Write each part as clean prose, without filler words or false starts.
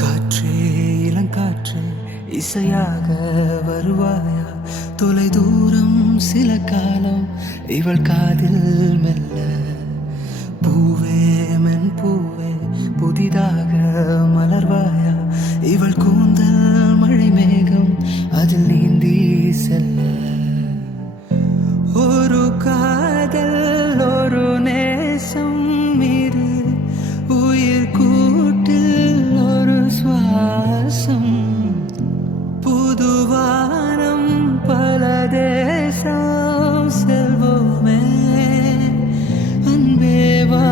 காற்றே இளங்காற்றே இசையாக வருவாயா? தொலை தூரம் சில காலம் இவள் காதில் மெல்ல. பூவே மென் பூவே புதிதாக மலர்வாயா? இவள் கூந்தல் மழை மேகம் அதில் நீந்தி செல்ல. ஒரு காதல் ஒரு நேசம் மீது உயிர் கூட்டில் ஒரு சுவாசம். புதுவானம் பல தேசம் செல்வோமே அன்பேவா.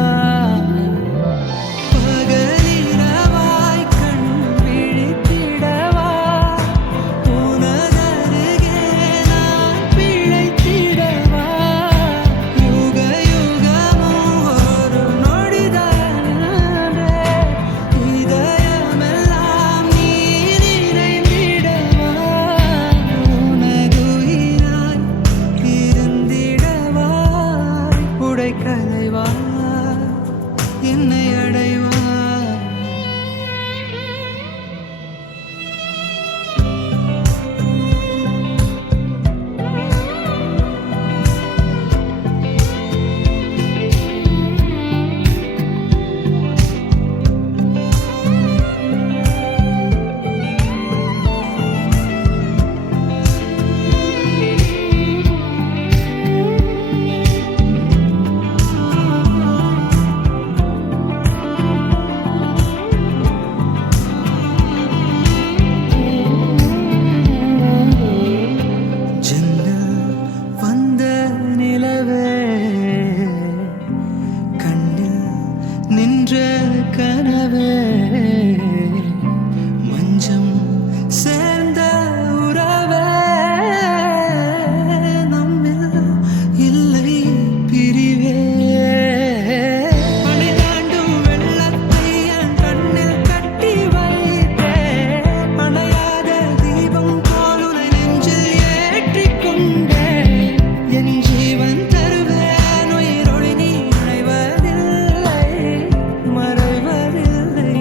கலைவா என்னை அடைவா. நின்ற கனவே மஞ்சம் சேர்ந்த உறவே நம்மில் இல்லை பிரிவே. படை தாண்டும் வெள்ளத்தை என் கண்ணில் கட்டி வைத்தே. அணையாத தீபம் போல் உனை நெஞ்சில் ஏற்றிக் கொண்டே. என் ஜீவன் தருவேன் உயிரொளி நீ அணைவதில்லை மறைவதில்லை.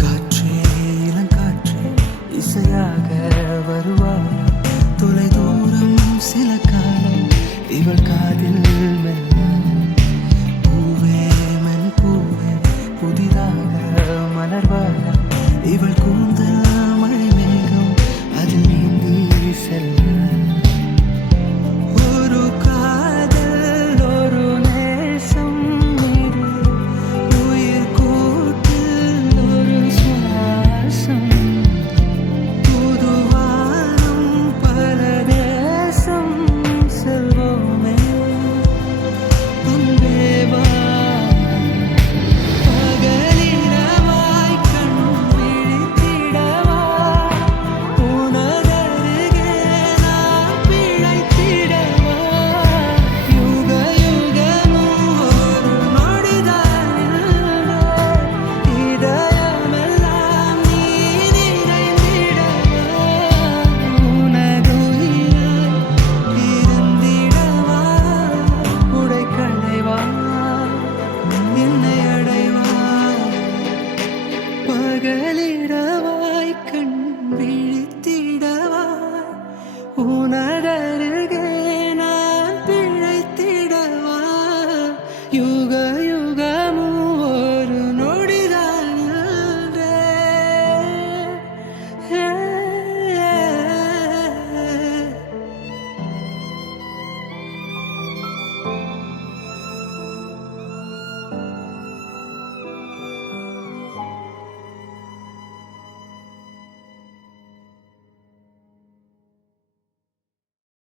காற்றே இளங்காற்றே இசையாக வருவாயா? தொலை தூரம் சில காலம் இவள் காதில் மெல்ல. பூவே மென் பூவே புதிதாக மலர்வாயா? இவள் கூந்தல் மழை மேகம் அதில் நீந்தி செல்ல. ஒரு காதல் ஒரு நேசம் மீது உயிர் கூட்டில் ஒரு சுவாசம். புதுவானம் பல தேசம் செல்வோமே அன்பேவா. பகலிரவாய் கண் விழித்திடவா? உனதருகே நான் பிழைத்திடவா? யுக யுகமும் ஒரு நொடிதான் இதயமெல்லாம் நீ நிறைந்திடவா. உனதுயிராய் இருந்திடவா? உடை களைவா என்னை அடைவா. பகலிரவாய் கண் விழித்திடவா? உனதருகே நான் பிழைத்திடவா? யுக